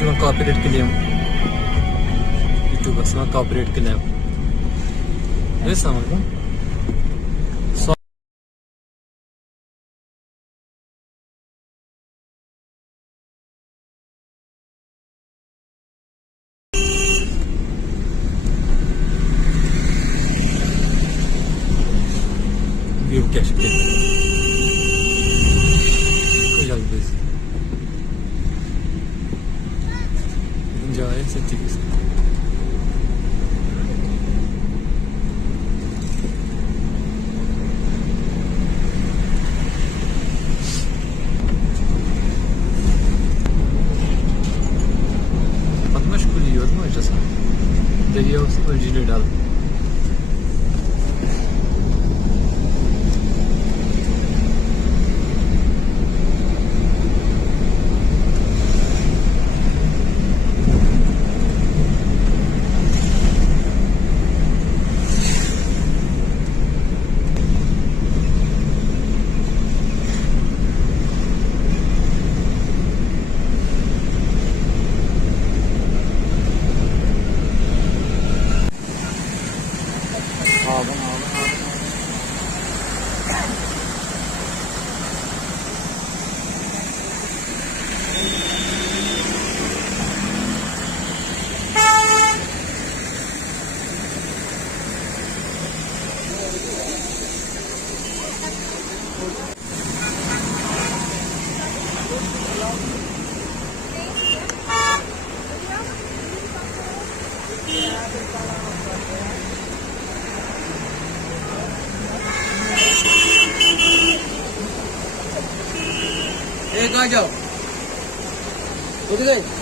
Copyright claim YouTubers copyright claim समझ view क्या enjoy cities. Mashgul yiyordu mu acaba? Deriye ölçülü dal. एक आ जाओ उठ गए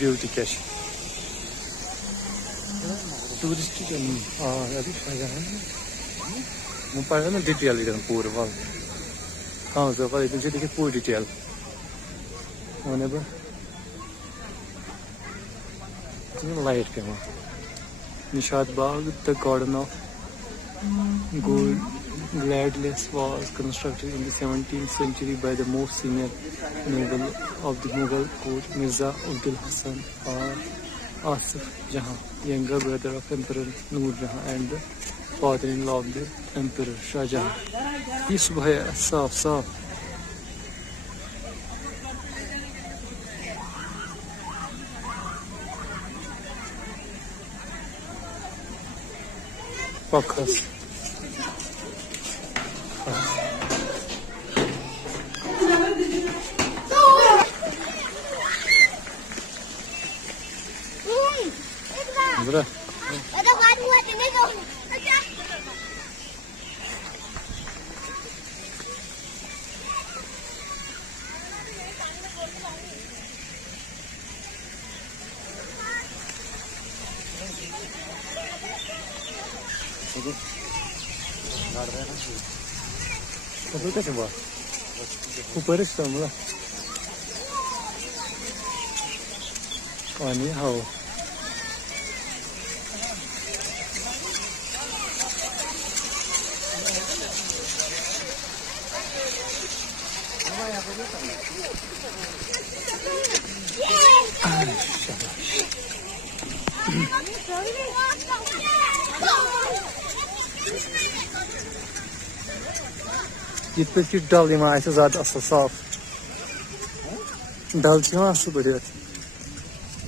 Beauty cash. Tourist अभी फायदा है मैं पढ़ा ना डिटेल इधर पूरा वाल कहाँ से पता इधर देखिए पूरी डिटेल होने पर लाइट के वहाँ Nishat Bagh the garden of gold Gladness was constructed in the 17th century by the most senior noble of the Mughal court, Mirza Abdul Hassan Asif Jahan, younger brother of Emperor Noor Jahan and the father-in-law of the Emperor Shah Jahan. ये सुबह है साफ साफ पखस Bro. Ada buat ini tu. Apa itu coba? Kuperis tu mula. Oh ni hao. ये पे डल ज्यादा असल साफ डल असल पे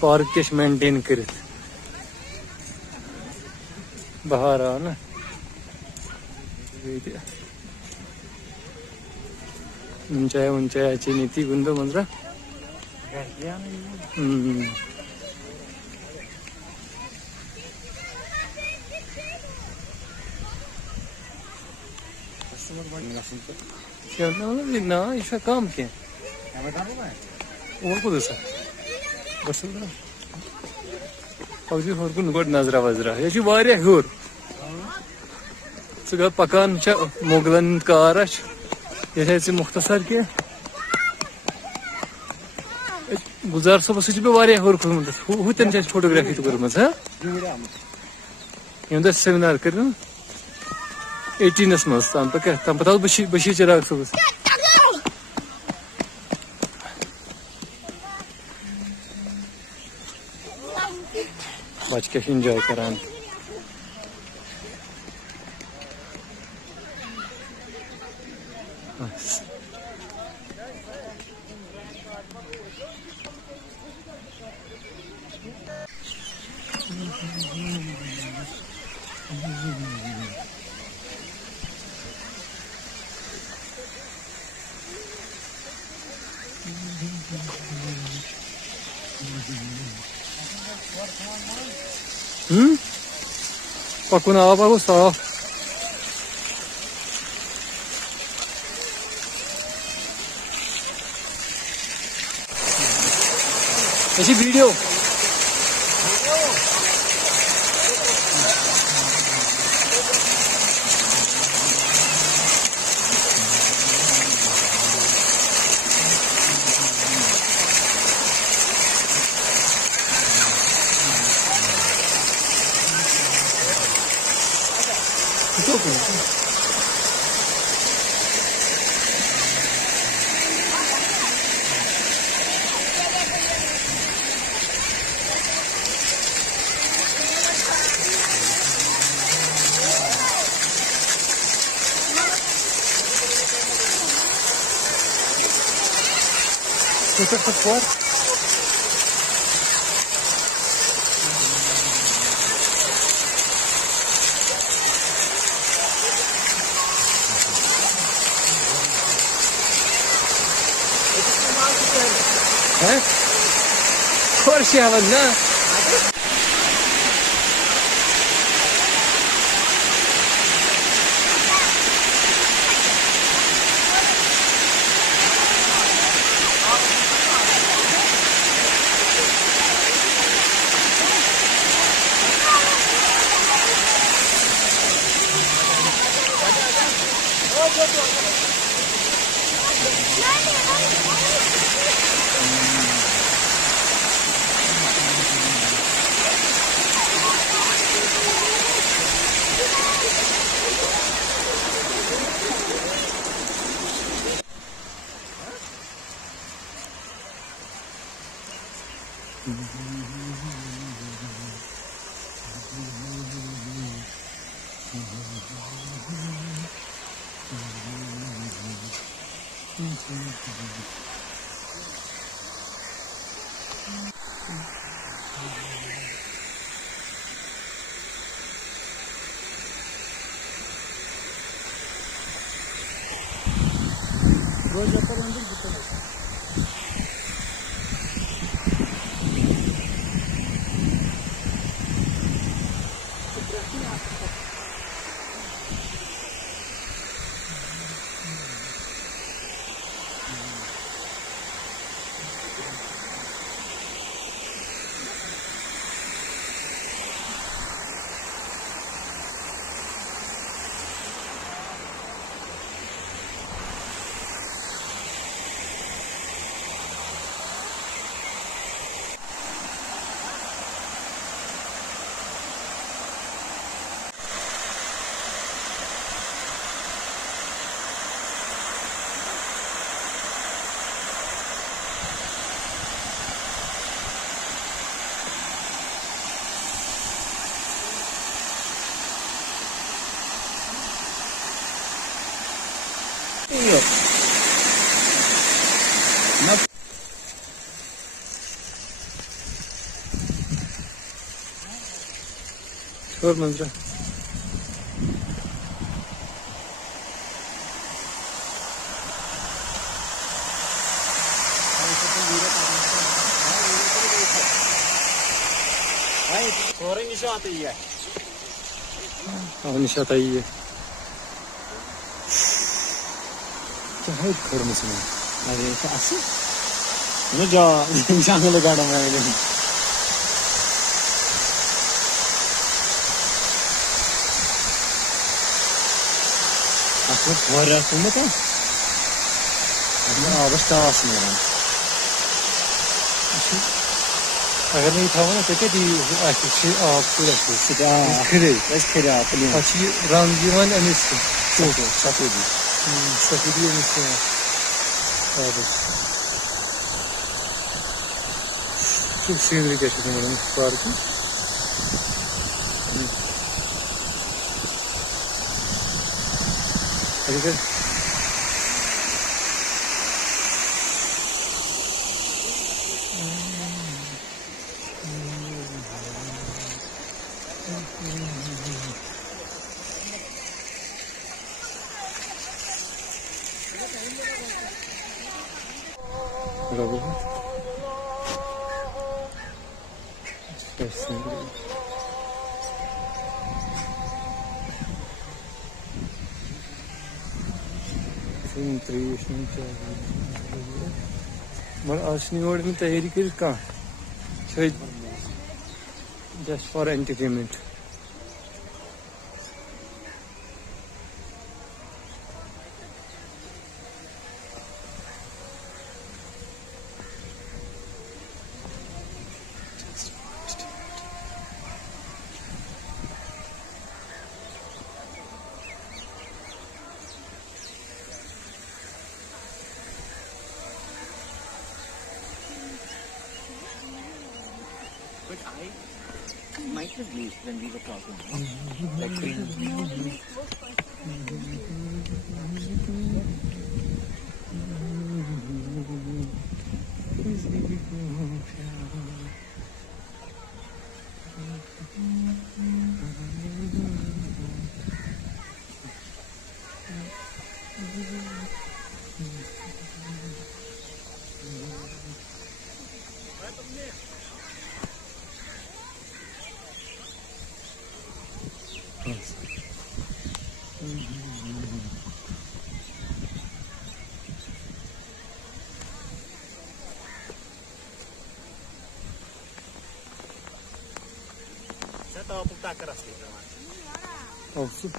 पार्क क्या मेंटेन कर बहार आ ना उंचाई अच्छी नीति गुंदो मंजरा ना यह कम क्या और कुन गो नजरा वजरा यह हूर सह पकान मुगलन कार ये मुख्तसर क्या गुजार सब सह हूर खोलमुत हूतन फोटोग्राफी तो कर्म यम सेमिनार कर 18 मज तम पे बशीर चिराग सबस बच क्या इंजॉय करान पकुन आवा पाको साफ ऐसी video Of course you haven't, no? और मंजरा Sonra inşaatı iyi. अब निशात आई है क्या है खड़े में अरे असं न जा चांगलं गाडा मिळाले असं वर असं मग काय अवस्था असणार अगर नहीं था ना तो क्या दी अच्छी आप पूरा खरे खरे आपली अच्छी रंग जीवन अनिश्चित सफेदी सफेदी अनिश्चित çok sinirli geçirdim onun parkı. Hadi gel. Bravo. Fascinating. Maar als je nu hoort met de Erika kan, just for entertainment. But I might have least when we were talking. Like green. Saya tahu pukta keras di rumah. Olsun.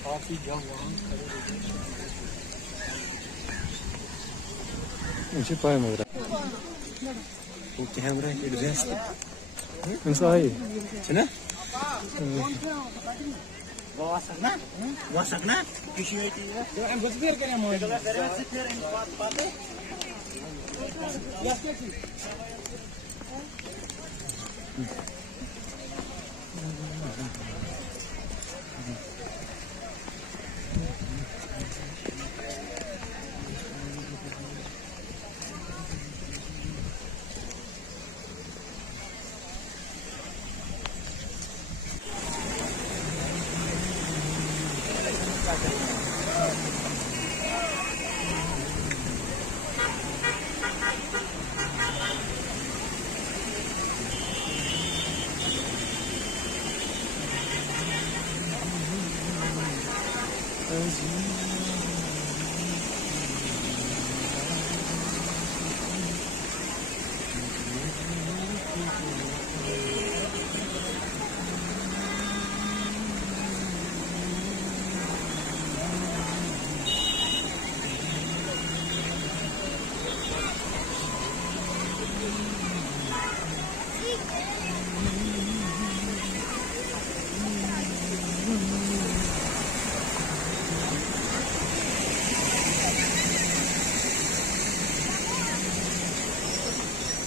Kafi jawab. Ini apa yang merah? Bu kamera advance. Nasıl ayı? Sana? Wasakna? Wasakna? Kişiye ya. Em gusbir kene mo.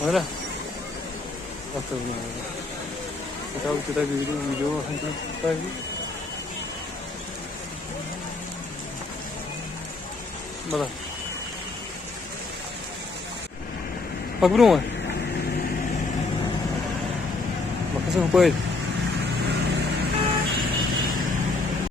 Olha. Bota uma. Então, tu tá vídeo, então tá aí. Bora. Pak Bruno. Makasih, Pak.